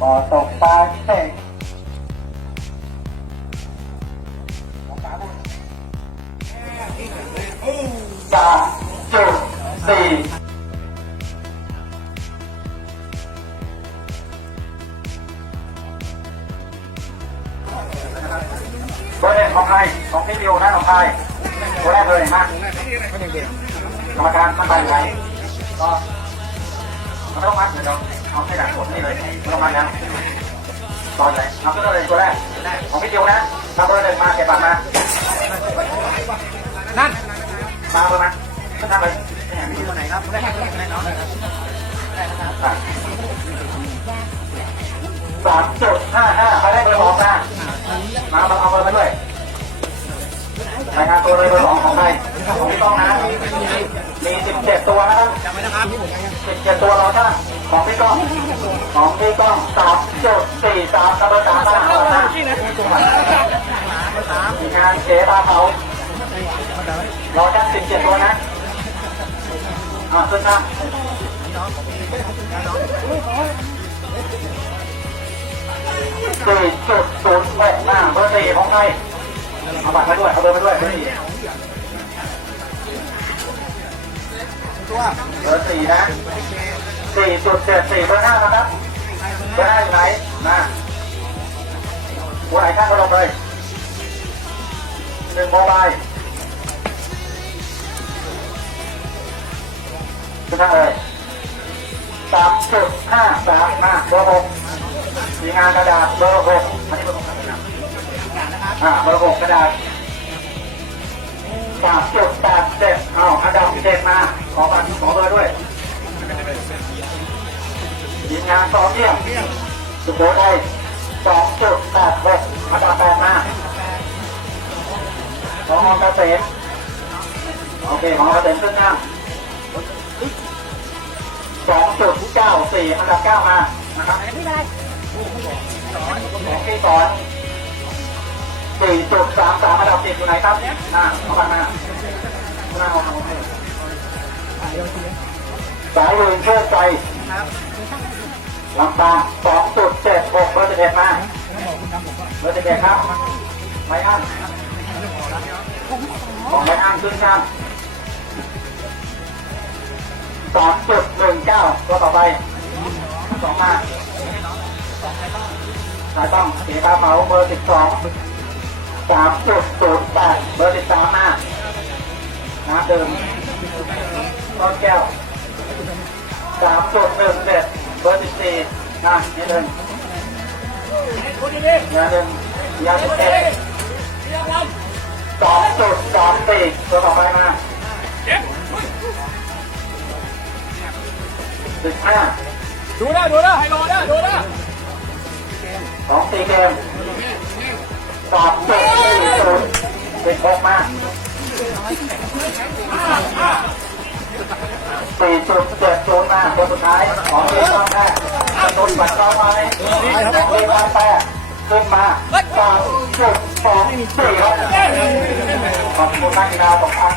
บ่อตกปลาเสกสามจุดสี่เบอร์หนึ่งของใครของพี่ดิวนะของใครตัวแรกเลยนะกรรมการมั่นใจไหมก็ มันต้องมัดเดี๋ยวเราเอาให้ดักกดนี่เลยไม่ต้องมัดนะตอนไหนเอาขึ้นเลยตัวแรกของพี่เดิวนะทำเบอร์หนึ่งมาเก็บบัตรมานั่นมาเบอร์มาขึ้นทำเลยมีตัวไหนครับได้ให้ได้เนาะสามจุดห้าห้าใครได้เบอร์สองมามาเอาเบอร์มาด้วยรายงานตัวเลยเบอร์สองของใคร ของพี่ต้องนะมีสิบเจ็ดตัวนะครับจำไว้นะครับสิบเจ็ดตัวเราจ้าของพี่ก้องของพี่ก้องสามจุดสี่สามกระเบอร์สามมาเอานะมีงานเจ๊ปลาเผาเราจ้าสิบเจ็ดตัวนะอ่าขึ้นนะสี่จุดศูนย์หกห้าเบอร์สี่ของใครเอาบัตรมาด้วยเอาเบอร์มาด้วยเบอร์สี่ ตัวเบอร์สี่นะสี่จุดเจ็ดสี่เบอร์ห้านะครับเบอร์ห้าอยู่ไหนมาหัวไหนข้างก็ลงเลยหนึ่งโมบายขึ้นทางเลยสามจุดห้าสามมาเบอร์หกมีงานกระดาษเบอร์หกอันนี้เบอร์หกนะครับอ่าเบอร์หกกระดาษสามจุดแปดเจ็ดเอาอันดับเจ็ดมา อบัตรขอเบอร์ด้วยทีมงานสองเที่ยงสุโขทัยสองจุดแปดหกอันดับแปดมาของมอเกษตโอเคของเกษตขึ้นหน้าสองจุดเก้าสี่อันดับเก้ามานะครับของที่สอนสี่จุดสามสามอันดับสิบอยู่ไหนครับอ่าเอาบัตรมาหน้าเอาเอาให้ สายลุยเชื่อใจครับลำปางสองจุดเจ็ดหกเบอร์สิบเอ็ดมาเบอร์สิบเอ็ดครับ ไม่อั้นของไม่อั้นขึ้นครับสองจุดหนึ่งเก้าตัวต่อไปสองมาสายต้องสีขาวเหมาเบอร์สิบสองสามจุดศูนย์แปดเบอร์สิบสามมา ต้นแก้วสามจุดหนึ่งเจ็ดเบอร์สิบสี่นะนี่หนึ่งพูดดียาหนึ่งยาสิบเอ็ดสองจุดสองสี่ตัวต่อไปมาสิบห้าดูนะดูนะไฮโลนะดูนะสองสี่เกมสามจุดสี่ศูนย์สิบหกมา สี่จุดเจ็ดศูนย์มาตัวสุดท้ายของเอต้องแพ้ตัวบัตรต่อไปของเอต้องแพ้ขึ้นมาสามจุดสองสี่ครับขอบคุณนักกีฬาทุกท่าน